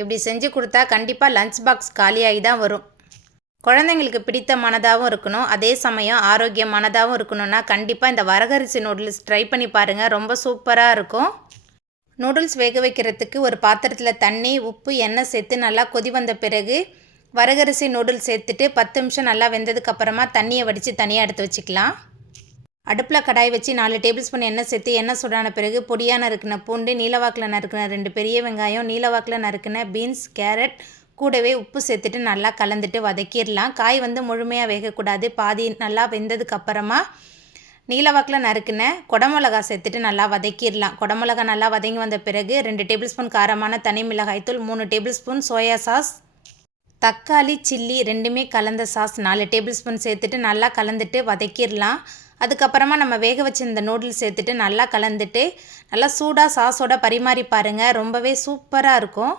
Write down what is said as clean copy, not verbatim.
இப்படி செஞ்சு கொடுத்தா கண்டிப்பாக லஞ்ச் பாக்ஸ் காலியாகி தான் வரும். குழந்தைங்களுக்கு பிடித்தமானதாகவும் இருக்கணும், அதே சமயம் ஆரோக்கியமானதாகவும் இருக்கணும்னா கண்டிப்பாக இந்த வரகரிசி நூடுல்ஸ் ட்ரை பண்ணி பாருங்கள். ரொம்ப சூப்பராக இருக்கும். நூடுல்ஸ் வேக வைக்கிறதுக்கு ஒரு பாத்திரத்தில் தண்ணி, உப்பு, எண்ணெய் சேர்த்து நல்லா கொதி வந்த பிறகு வரகரிசி நூடுல்ஸ் சேர்த்துட்டு 10 நிமிஷம் நல்லா வெந்ததுக்கப்புறமா தண்ணியை வடித்து தனியாக எடுத்து வச்சுக்கலாம். அடுப்பில் கடாய் வச்சு 4 டேபிள் ஸ்பூன் எண்ணெய் சேர்த்து எண்ணெய் சூடான பிறகு பொடியாக நறுக்கின பூண்டு, நீலவாக்கில் நறுக்கின 2 பெரிய வெங்காயம், நீலவாக்கில் நறுக்கின பீன்ஸ், கேரட், கூடவே உப்பு சேர்த்துட்டு நல்லா கலந்துட்டு வதக்கிடலாம். காய் முழுமையாக வேகக்கூடாது. பாதி நல்லா வெந்ததுக்கப்புறமா நீலவாக்கில் நறுக்கின குடமிளகா சேர்த்துட்டு நல்லா வதக்கிடலாம். குடமிளகா நல்லா வதங்கி வந்த பிறகு 2 டேபிள் ஸ்பூன் காரமான தனி மிளகாய்த்தூள், 3 டேபிள் ஸ்பூன் சோயா சாஸ், தக்காளி, சில்லி ரெண்டுமே கலந்த சாஸ் 4 டேபிள் ஸ்பூன் சேர்த்துட்டு நல்லா கலந்துட்டு வதக்கிடலாம். அதுக்கப்புறமா நம்ம வேக வச்சிருந்த நூடுல்ஸ் சேர்த்துட்டு நல்லா கலந்துட்டு நல்லா சூடாக சாஸோட பரிமாறி பாருங்கள். ரொம்பவே சூப்பராக இருக்கும்.